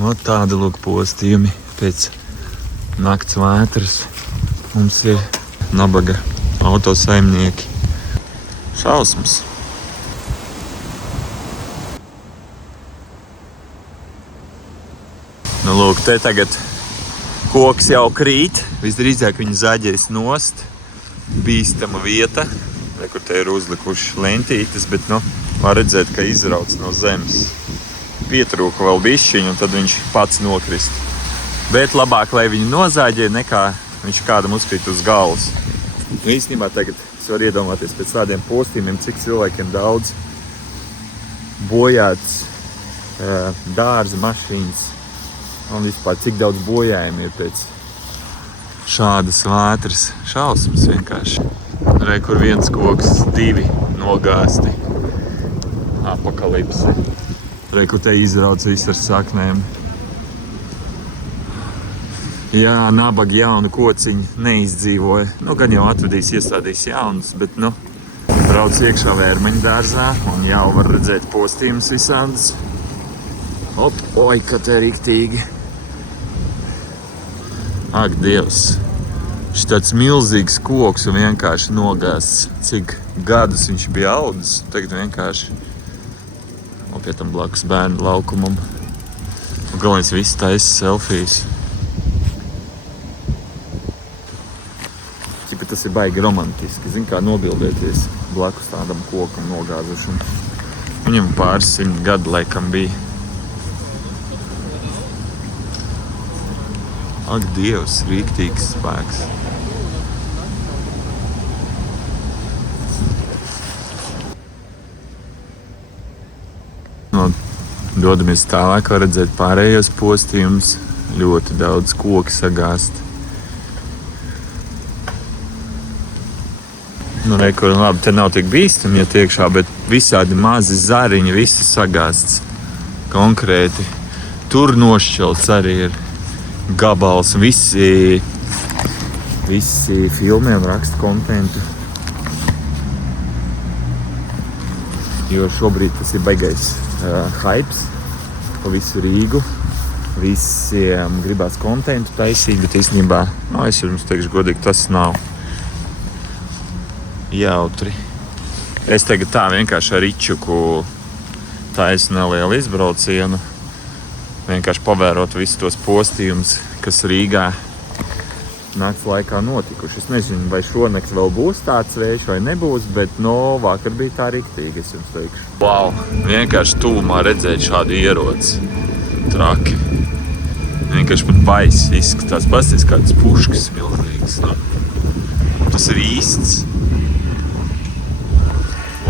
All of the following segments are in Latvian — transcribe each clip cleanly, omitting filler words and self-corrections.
O tādi lūk postījumi pēc nakts vētras. Mums ir nabaga autosaimnieki. Šausmas. Nu lūk, te tagad koks jau krīt. Visdrīzāk viņi zaģēs nost. Bīstama vieta, kur te ir uzlikuši lentītes, bet var redzēt, ka izrauc no zemes. Pietrūka vēl bišķiņu, un tad viņš pats nokrist. Bet labāk, lai viņu nozāģē, nekā viņš kādam uzkrīt uz galvas. Īstenībā tagad es varu iedomāties pēc tādiem postījumiem, cik cilvēkiem daudz bojāts dārza mašīnas un vispār cik daudz bojājumi ir pēc šādas vētras. Šausmas vienkārši. Re, kur viens koks, 2 nogāsti. Apokalipse. Re, kur te izrauc viss ar saknēm. Jā, nabaga jaunu kociņu neizdzīvoja. Gan jau atvedīs, iestādīs jaunus, bet brauc iekšā vērmeņu dārzā un jau var redzēt postījumus visādas. Oi, ka te riktīgi. Ak, Dievs. Šis tāds milzīgs koks un vienkārši nogāsts, cik gadus viņš bija audzis. Tagad vienkārši pie tam blakus bērnu laukumam. Un galvenais viss taisa selfijas. Cik tas ir baigi romantiski. Zin, kā nobildēties blakus tādam kokam nogāzušam. Viņam pāris 100 gadu laikam bija. Ak, Dievs, rīktīgs spēks. Dodamies tālāk, var redzēt pārējos postījumus. Ļoti daudz koki sagāst. Kur labi, te nav tik bīstami, ja tiekšā, bet visādi mazi zariņi, visi sagāsts. Konkrēti. Tur nošķelts arī ir gabals. Visi filmē un raksta kontentu. Jo šobrīd tas ir baigais hypes pa visu Rīgu. Visiem gribās kontentu taisīt, bet īstenībā, es jums teikšu godīgi, tas nav jautri. Es tagad tā vienkārši ar Ričuku taisu nelielu izbraucienu. Vienkārši pavērot visus tos postījumus, kas Rīgā nakts laikā notikuši. Es nezinu, vai šonakt vēl būs tāds vējš vai nebūs, bet vakar bija tā riktīgi, es jums teikšu. Wow, vienkārši tūmā redzēt šādu ieroci. Traki. Vienkārši pat baiss izskatās. Pasties kādas puškas milzīgas. Tas ir īsts.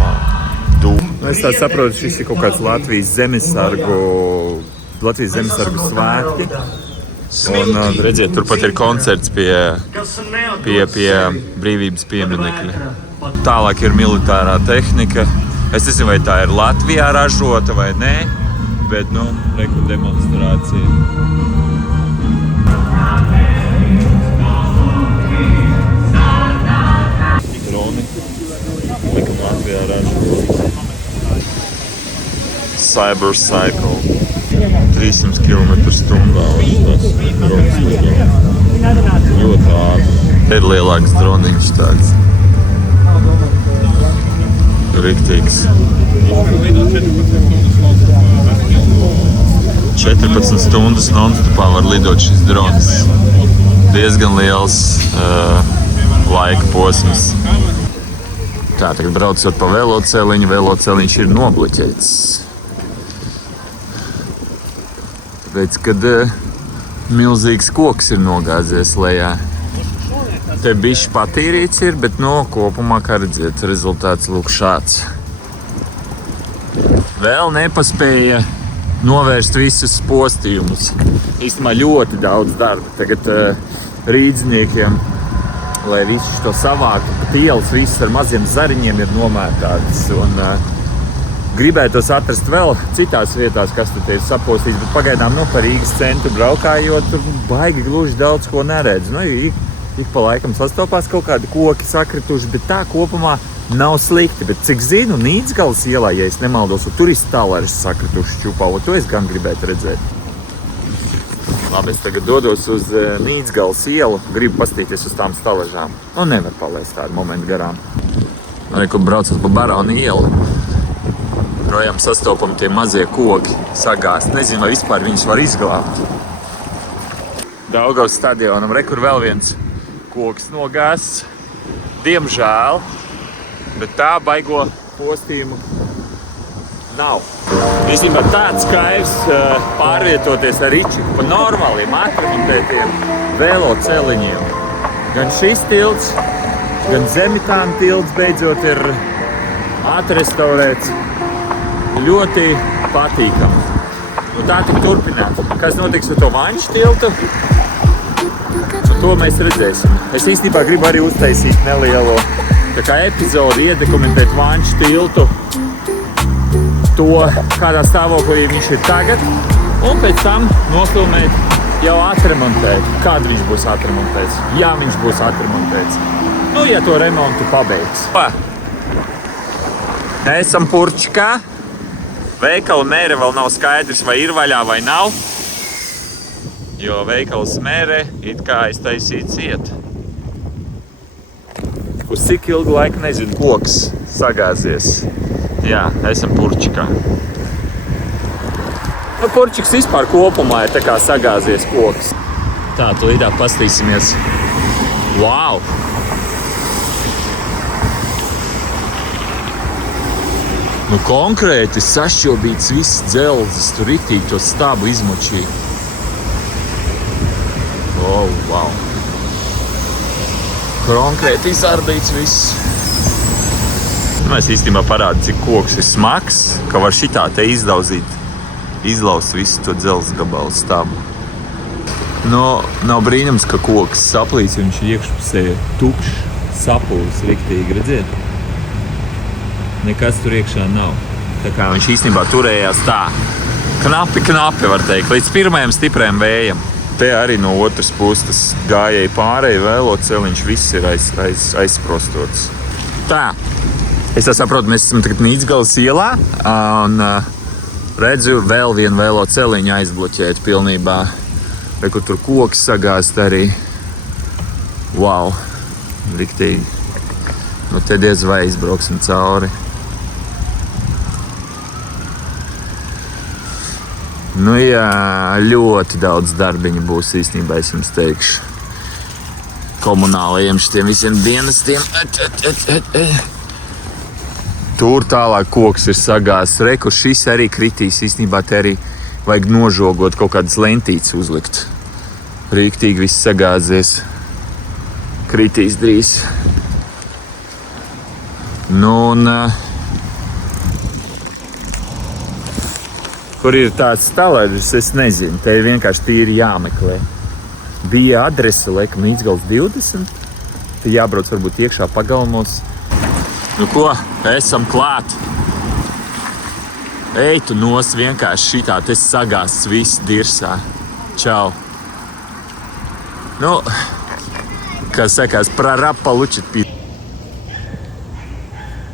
Wow. Es tā saprotu, šis ir kaut kāds Latvijas zemesargu svētki. Un redziet, turpat ir koncerts pie brīvības pieminekļa. Tālāk ir militārā tehnika. Es nezinu, vai tā ir Latvijā ražota vai nē, bet reku demonstrācija. Droni. Likam Latvijā ražota. Cybercycle. 300 km/h. Ļoti ātri. Ir lielāks droniņš tāds. Riktīgs. 14 stundas non-stopā var lidot šis drons. Diezgan liels laika posms. Tā, tagad braucot pa veloceliņš ir nobloķēts. Tāpēc, kad milzīgs koks ir nogāzies lejā. Te bišķi patīrīts ir, bet kopumā, kā redziet, rezultāts lūk šāds. Vēl nepaspēja novērst visus postījumus. Īstenībā ļoti daudz darba. Tagad rīdzniekiem, lai visu šo savāktu, pat ielas visas ar maziem zariņiem ir nomētātas. Un gribētos atrast vēl citās vietās, kas tur ir sapostīts, bet pagaidām pa Rīgas centru braukājot, tur baigi gluži daudz ko neredz. Ik pa laikam sastopās kaut kādi koki sakrituši, bet tā kopumā nav slikti. Bet cik zinu, Nīdzgalas ielā, ja es nemaldos, tur ir stalāris sakrituši čupā, to es gan gribētu redzēt. Labi, es tagad dodos uz Nīcgales ielu, gribu pastīties uz tām stalažām. Nu, nevar palaist tādu momentu garām. Arī, kur braucot pa Barona ielu, projām sastopam tie mazie koki sagāst. Nezinu, vai vispār viņus var izglābt. Daugavas stadionam, re, kur vēl viens koks nogāsts. Diemžēl, bet tā baigo postījumu nav. Īstenībā tāds kaivs pārvietoties ar Ričiku pa normāliem, atremontētiem veloceliņiem. Gan šis tilts, gan Zemitāna tilts beidzot ir atrestaurēts. Ļoti patīkami. Un tā tik turpināt. Kas notiks ar to Vaņšu tiltu? To mēs redzēsim. Es īstenībā gribu arī uztaisīt nelielu epizodi, iedokumentēt Vaņšu tiltu, to, kādā stāvoklī viņš ir tagad, un pēc tam nofilmēt jau atremontēt. Kad viņš būs atremontēts? Ja viņš būs atremontēts. Nu, ja to remontu pabeigs. Esam Purčikā. Veikala mēre vēl nav skaidrs, vai ir vaļā vai nav. Jo veikals mērē it kā aiztaisīts iet. Uz cik ilgu laiku nezinu, koks sagāzies. Jā, esam Purčikā. Nu, Purčiks vispār kopumā ir tā kā sagāzies koks. Tā, tulīdā pastīsimies. Wow! Nu, konkrēti sašķobīts viss dzelzis, tur riktīgi to stabu izmočīja. Oh, wow. Konkrēti izārdīts viss. Es īstenībā parādu, cik koks ir smags, ka var šitā te izlaust visu to dzelzs gabalu stabu. No, nav brīnums, ka koks saplīs, viņš ir iekšpusē tukšs, sapūs riktīgi, redziet? Nekas tur iekšā nav. Tā kā viņš īstenībā turējās tā. Knapi, var teikt, līdz pirmajam stiprajam vējam. Te arī no otras puses tas gājēji pārēji veloceliņš, viss ir aizprostots. Tā, es saprotu, mēs esam tagad Nīcgales ielā un redzu vēl vienu veloceliņu aizbloķēt pilnībā. Vai kur tur koks sagāst arī. Wow, riktīgi. Nu te diez vai izbrauksim cauri. Nu jā, ļoti daudz darbiņu būs īstenībā, es jums teikšu. Komunālajiem šitiem visiem dienestiem. Tur tālāk koks ir sagāsts. Re, kur šis arī kritīs. Īstenībā te arī vajag nožogot, kaut kādas lentītes uzlikt. Rīktīgi viss sagāzies. Kritīs drīz. Nu un... Kur ir tāds stalažs, es nezinu. Te ir vienkārši tīri jāmeklē. Bija adrese, laikam, Nīcgales 20. Te jābrauc varbūt iekšā pagalmos. Nu ko, esam klāt. Ej tu nos vienkārši šitā, te sagāsts viss dirsā. Čau. Nu, kā sakās, prarapa lučit pīt.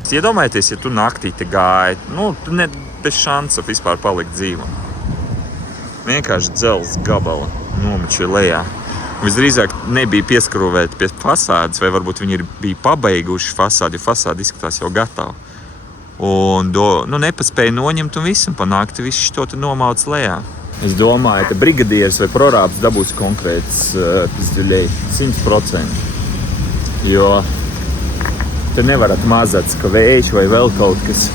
Iedomājieties, ja tu naktī te gāji, nu, tu ne bez šansa vispār palikt dzīvam. Vienkārši dzelzs gabala nomačīja lejā. Visdrīzāk nebija pieskrūvēti pie fasādes, vai varbūt viņi bija pabeiguši fasādi, jo fasādi izskatās jau gatavu. Un nepaspēja noņemt un visu, un pa nakti visu šito te nomauc lejā. Es domāju, ka brigadieris vai prorāps dabūs konkrēts 100%. Jo te nevarat mazāts, ka vējš vai vēl kaut kas.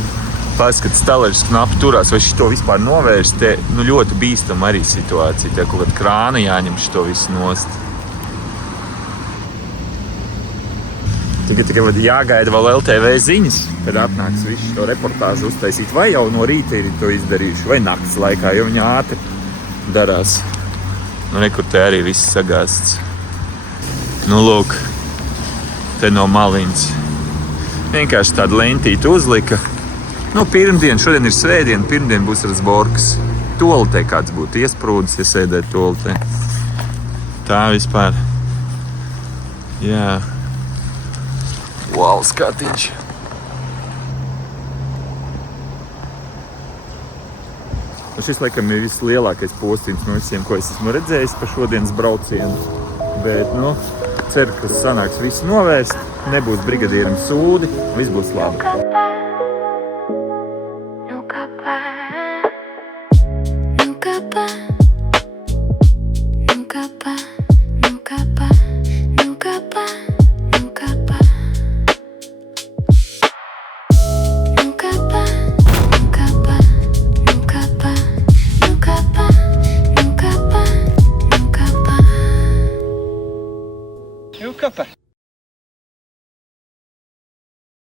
Paskat, stalažs knapi turās, vai šito vispār novērst, te ļoti bīstam arī situācija. Te kaut kāda krāna jāņem šito visu nost. Tikai jāgaida vēl LTV ziņas, kad atnāks visu šo reportāžu uztaisīt. Vai jau no rīta ir to izdarījuši, vai nakts laikā, jo viņi ātri darās. Nu, nekur te arī viss sagāsts. Nu, lūk, te no maliņas. Vienkārši tādu lentīti uzlika. Nu, pirmdien, šodien ir svētdiena, pirmdien būs Razborkas. Toaletē kāds būtu iesprūdis, ja sēdēt toaletē. Tā vispār. Jā. Wow, skatiņš. Nu, šis, laikam, ir vislielākais postījums no visiem, ko es esmu redzējis par šodienas braucienu. Bet, nu, ceru, ka sanāks visu novērst, nebūs brigadieram sūdi, viss būs labi. Nunca pa.